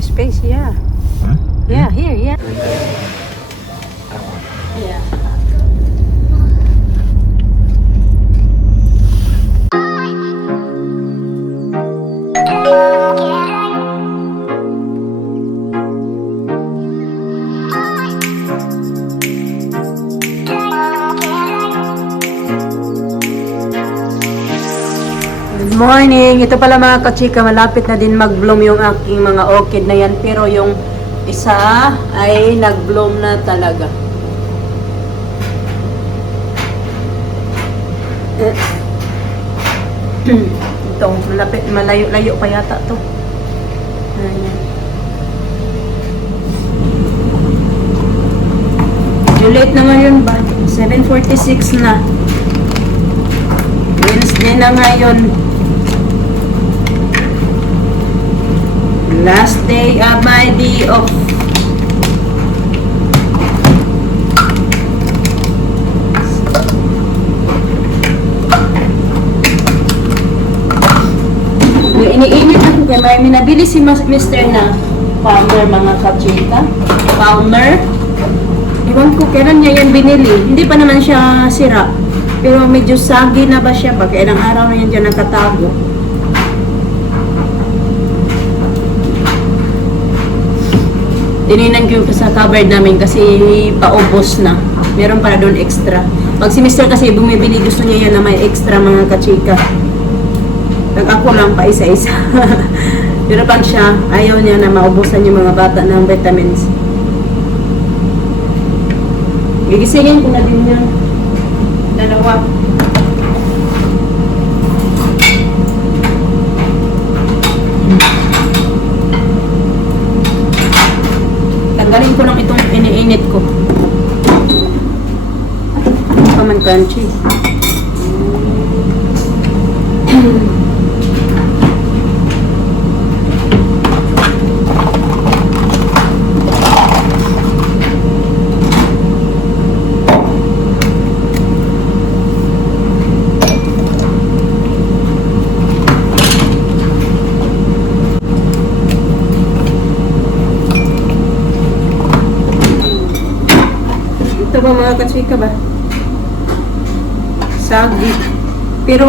space, yeah. Huh? Yeah, here, yeah. Yeah. Good morning! Ito pala mga kachika, malapit na din mag-bloom yung aking mga orchid na yan. Pero yung isa ay nag-bloom na talaga. Ito, malapit, malayo-layo pa yata to. Ayan. Yung late na ngayon ba? 7:46 na. Wednesday na ngayon. Last day of my day off. Iniinit ako kaya may minabili si Mr. na Palmer mga kachika. Palmer. Iwan ko kailan niya yan binili. Hindi pa naman siya sira. Pero medyo sagi na ba siya ba? Kaya ilang araw na yan dyan nakatago. Tininan ko yung sa cupboard namin kasi paubos na. Meron para doon extra. Pag si Mr. kasi bumibili, gusto niya yan na may extra mga kachika. Pag ako lang pa isa-isa. Pero pag siya, ayaw niya na maubusan yung mga bata ng vitamins. Gigisingin ko na din yan. Dalawa. Tanggalin ko lang itong iniinit ko. Paman crunchy. Ito ba mga kachika ba? Sagi. Pero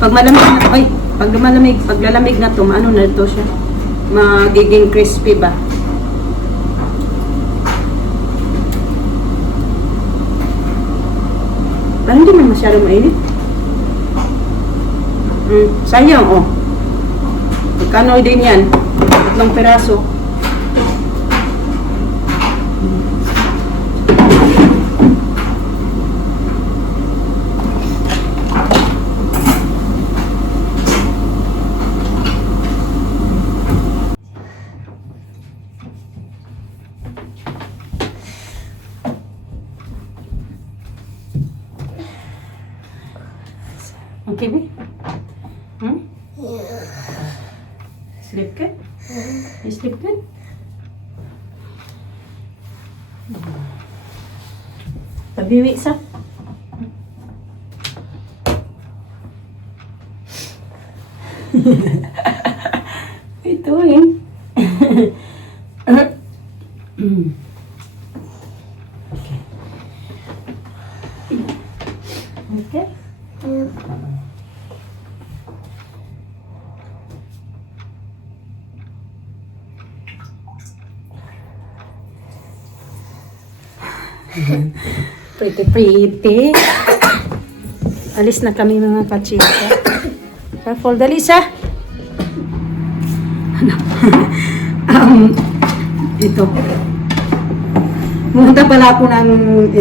pag malamig na, pag lalamig na to, ano na to siya? Magiging crispy ba? Parang hindi man masyadong mainit. Sayang oh. Magkano din yan? 3 piraso. Okay, babe? Yeah. Sleep good? You sleep good? Tabiwi sa? Ito eh. Okay. Okay. Pretty. Alis na kami mga kachika. Careful, dali sa. Ito. Pumunta pala ako ng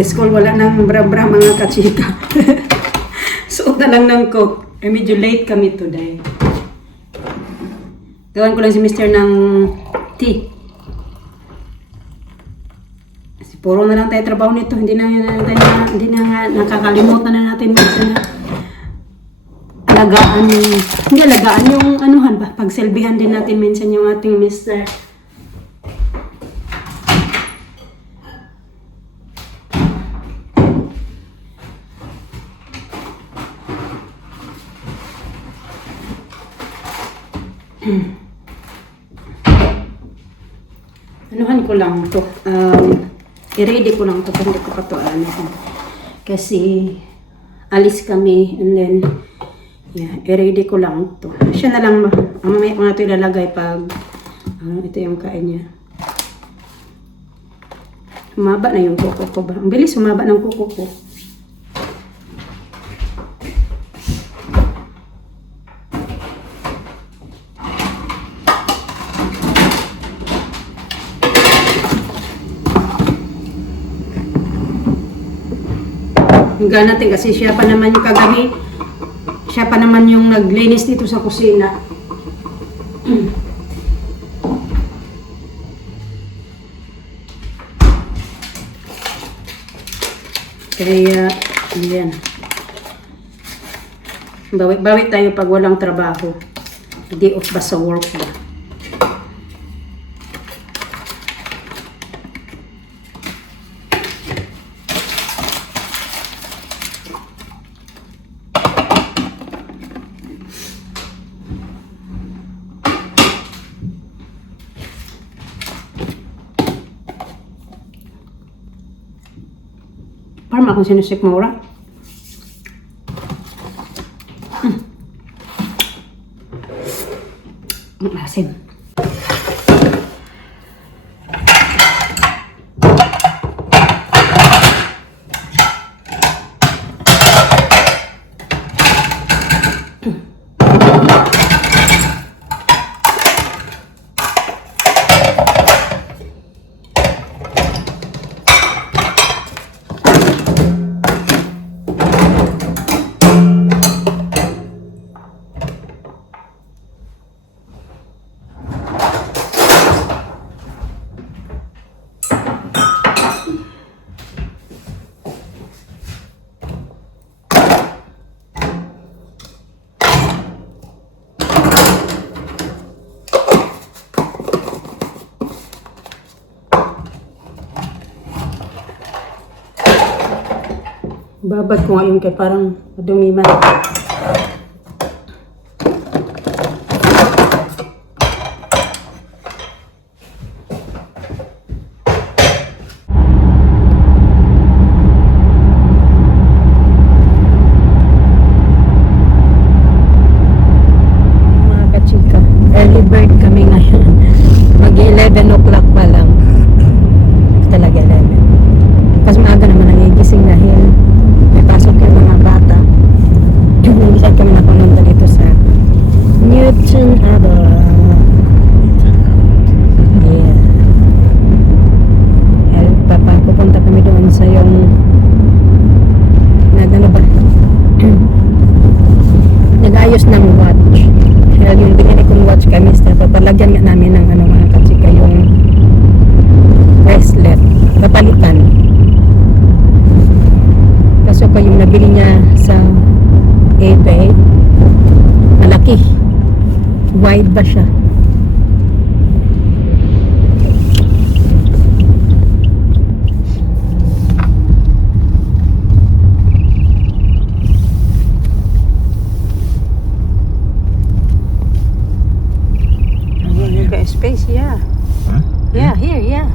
school, wala nang bra-bra mga kachika. Suot na lang ng coat. Medyo late kami today. Gawan ko lang si Mr. ng tea. Puro na lang tayo trabaho nito, hindi na nakakalimutan na natin minsan na alagaan, hindi alagaan yung anuhan ba, pagselbihan din natin minsan yung ating mister. Anuhan ko lang to. I-ready ko lang to. Hindi ko pa to anuhan. Kasi alis kami and then yeah, i-ready ko lang to. Siya na lang may mga ito ilalagay pag ito yung kain niya. Humaba na yung kuko ko ba? Ang bilis humaba ng kuko ko. Hanggang natin kasi siya pa naman yung kagabi. Siya pa naman yung naglinis dito sa kusina. Kaya, yan. Bawi tayo pag walang trabaho. Day off ba sa work ba? Parang akong sinusik mo, ora? Ang asin. Babad ko nga yung kay parang madumi man. Mga kachika, early bird kami ngayon. Mag-11 o'clock pa lang. Talaga 11. Kasi maaga naman nagigising dahil pasok yung mga bata. Nag-decide kami na pumunta dito sa Newton Harbor. Yeah. Pupunta kami doon sa yung ano ba? Nag-ayos ng watch. Dahil yung binili kong watch kami, papalagyan nga namin ng ano mga katsika yung bracelet. Papalitan. Kaso pa yung nabili niya sa eBay, malaki. Wide ba siya? Space, yeah. Huh? Yeah, here, yeah.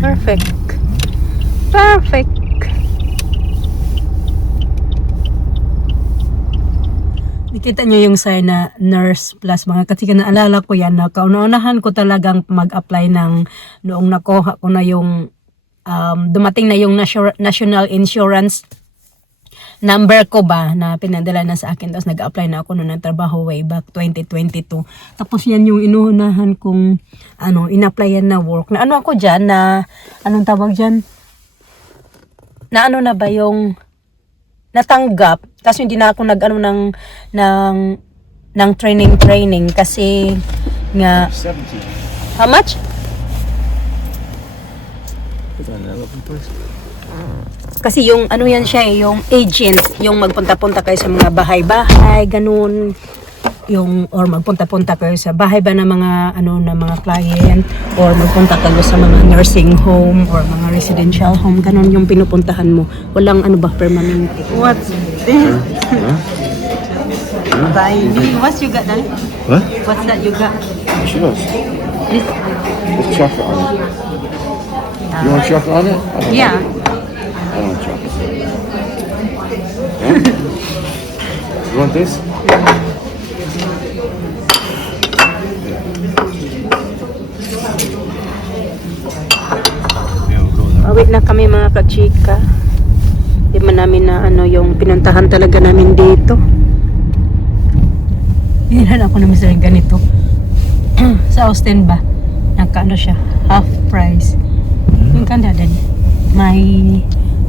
Perfect. Perfect. Nakita nyo yung sign na nurse plus mga katsika, naalala ko yan na kauna-unahan ko talagang mag-apply ng noong nakuha ko na yung dumating na yung national insurance number ko ba na pinadala na sa akin, tapos nag-apply na ako noon ng trabaho way back 2022. Tapos yan yung inuunahan kong in-applyan na work na ako dyan na anong tawag dyan na na ba yung natanggap kasi hindi na ako ng training kasi nga 70. how much? Kasi yung yan siya yung agent, yung magpunta-punta kayo sa mga bahay-bahay, ganun, or magpunta-punta kayo sa bahay ba ng mga na mga client, or magpunta kayo sa mga nursing home or mga residential home, ganun yung pinupuntahan mo. Walang permanente. What's this? Baby, what's you got, darling? What? What's that you got? Chivas. This, There's chocolate on it. You want chocolate on it? I don't yeah. like it. I don't want chocolate. Huh? You want this? Yeah, we'll go there. Awit na kami mga kachika. Di man namin na ano yung pinuntahan talaga namin dito. Hinhan ako namin sa ganito. Sa Austin ba? Nagkaano siya? Half price. Yung kanda din. May...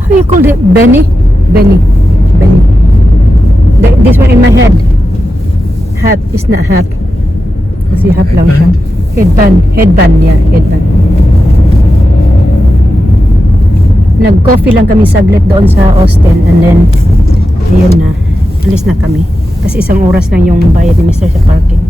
How you call it? Benny? Benny. Benny. This one in my head. Hat is not hat. Kasi hat lang siya. Headband. Headband, yeah. Headband. Nag-coffee lang kami saglit doon sa Austin and then ayun na, alis na kami kasi 1 oras lang yung bayad ni Mr. sa parking.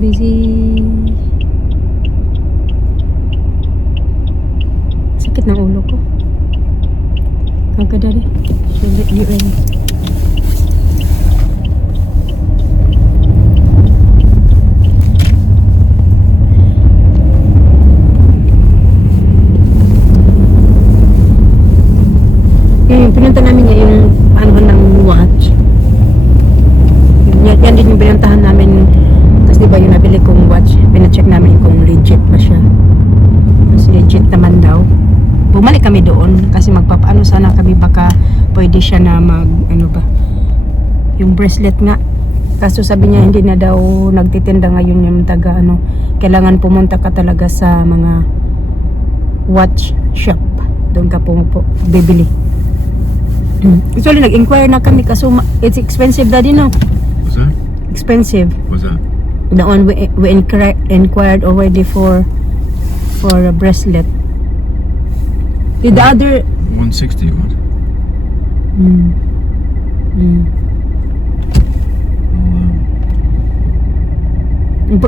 Busy. Sakit ng ulo ko kagad rin. Sulit di rin. Yung pinunta namin niya yung ano ng watch. Yan din yung pinuntahan namin kasi diba yung nabili kong watch, pinacheck namin kung legit ba siya. Mas legit naman daw. Bumalik kami doon kasi magpapaano sana kami baka pwede siya na mag ano ba yung bracelet nga. Kaso sabi niya hindi na daw nagtitinda ngayon yung taga ano. Kailangan pumunta ka talaga sa mga watch shop. Doon ka bibili. Actually, nag-inquire na kami kaso it's expensive, Daddy, no? What's that? Expensive. What's that? The one we inquired already for a bracelet. The other... 160 you want?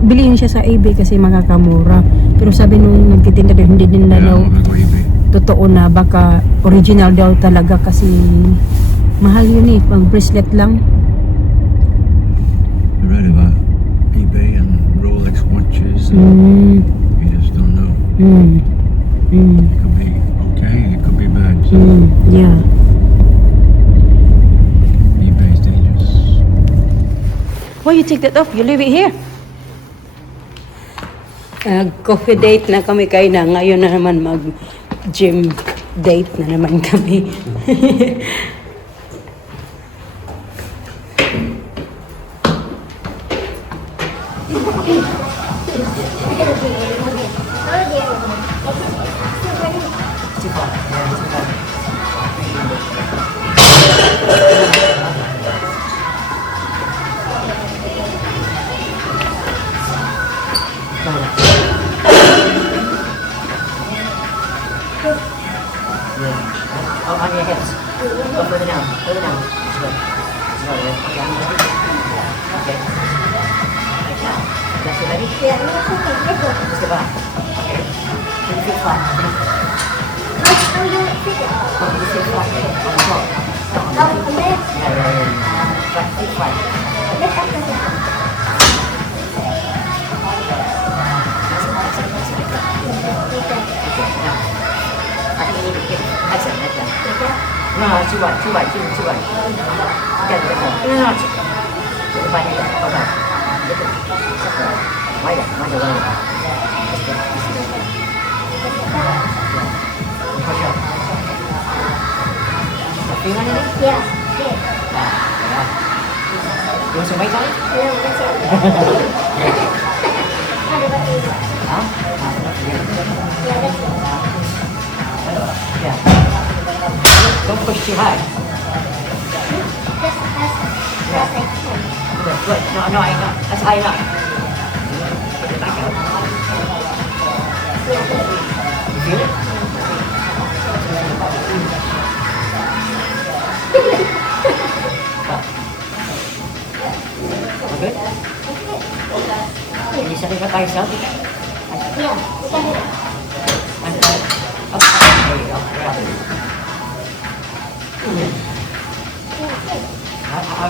Bilihin siya sa eBay kasi makakamura. Pero sabi nung nagtitinda doon, hindi din na Yeah, daw I'm gonna go eBay. totoo na, baka original daw talaga kasi mahal yun eh, pang bracelet lang. I read about eBay and Rolex watches and you just don't know. It could be okay, it could be bad. So Yeah. eBay is dangerous. Why you take that off? You leave it here. Coffee date na kami kayo na. Ngayon na naman mag-gym date na naman kami. Oh, on your hips. Go further down. Further down. Good. Slowly. Okay. Okay. Right now. That's it, ready? Yeah. Just go back. Okay. Put your feet flat. Put your feet flat. On the floor. Yeah. Right. Feet flat. Okay. Now. I think you need to get exit like that. No, too wide. Get it more. No. Back here. Hold on. Wider. Push up. Feel anything? Yeah. Yeah. You want some weight on it? No, that's it. Huh? Yeah. Don't push too high. Yeah. Good. No, I know. That's high enough. Put it back out. You feel it? Okay? Can you set it up by yourself? Yeah. And up. There you go. Yeah.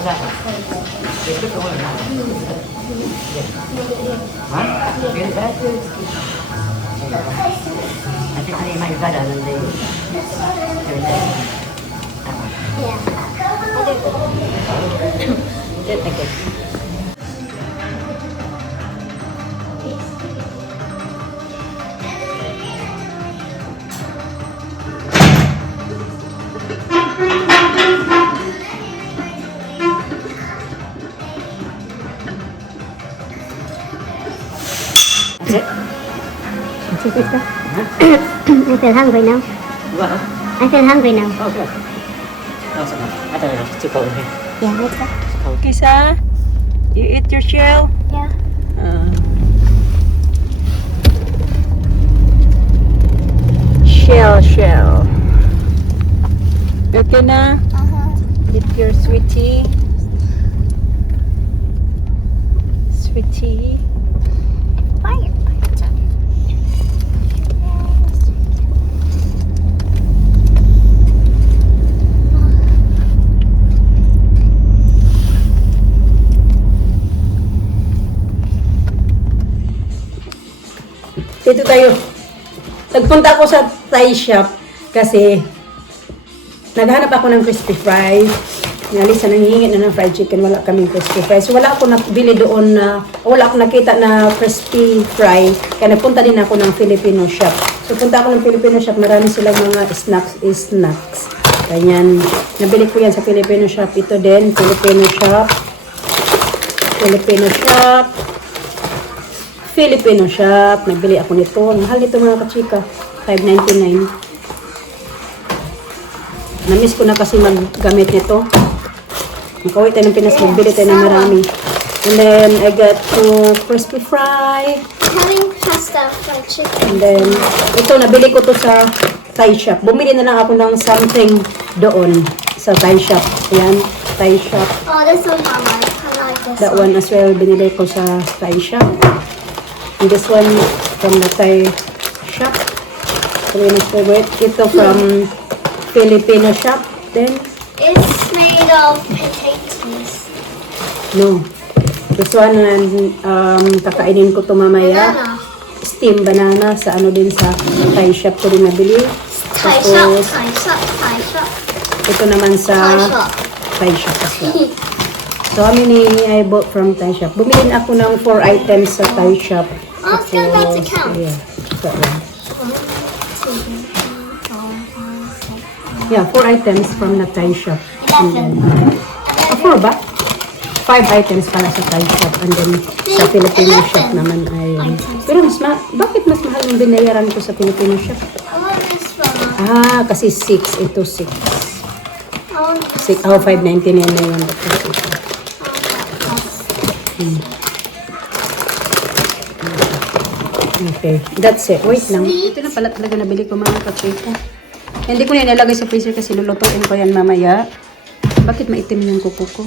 Masa ka? Ito ko na. Ha? Kaya ba? At ito na yung gada ng day. Yeah. Okay. That's it? I feel hungry now. Wow. I feel hungry now. Oh, good. Awesome. I thought it was too cold in here. Yeah, let's go. Kisa, you eat your shell? Yeah. Shell. Okay na? Eat your sweetie. Sweetie. Fire. Dito tayo. Nagpunta ako sa Thai shop kasi naghanap ako ng crispy fries. Nalisa nanghihingi na ng fried chicken, wala kaming crispy fries. So, wala ako nakabili doon na, wala ako nakita na crispy fry. Kaya nagpunta din ako ng Filipino shop. So punta ako ng Filipino shop, marami silang mga snacks. Ganyan. Nabili ko yan sa Filipino shop. Ito din, Filipino shop. Filipino shop. Nagbili ako nito. Ang mahal nito mga kachika. $5.99. Namiss ko na kasi maggamit nito. Makauwi tayo ng Pinas, magbili tayo ng marami. And then, I got to crispy fry. Having pasta fried chicken. And then, ito, nabili ko to sa Thai shop. Bumili na lang ako ng something doon sa Thai shop. Ayan, Thai shop. Oh, this one, Mama. I like this That one as well, binili ko sa Thai shop. And this one from the Thai shop. Korean favorite. Ito from Filipino shop. Then, It's made of potatoes. no. This one, kakainin ko to mamaya. Banana. Steam banana sa ano din sa Thai shop ko din nabili. Thai shop, Tapos, Thai shop, Thai shop, ito naman sa Thai shop. Thai shop as well. So, how many I bought from Thai shop? Bumili na ako ng 4 items sa Thai shop. Oh, it's gonna go to count. Yeah, that one. 1, 2, 3, 4, 5, 6, Yeah, 4 items from the Thai shop. And then, 11. 4 ba? 5 items para sa Thai shop. And then, sa Filipino shop naman ay... Pero bakit mas mahal yung binayaran ko sa Filipino shop? I want this one. Ah, kasi 6. Ito 6. I want this 6. Oh, $5.99 na yun. Okay, that's it. Wait lang. Ito na pala talaga nabili ko mga kachika. Hindi ko na ilalagay sa freezer kasi lulutuin ko yan mamaya. Bakit maitim yung kuko ko?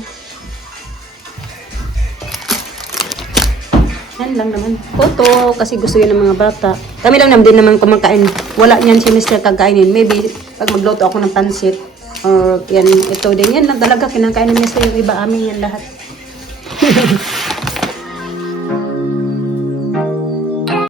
Yan lang naman. Koto, kasi gusto yun ng mga bata. Kami lang naman din naman kumakain. Wala niyan si Mr. kakainin. Maybe pag magluto ako ng pansit or yan, ito din. Yan lang talaga kinakain ng Mr. Yung iba amin yan lahat.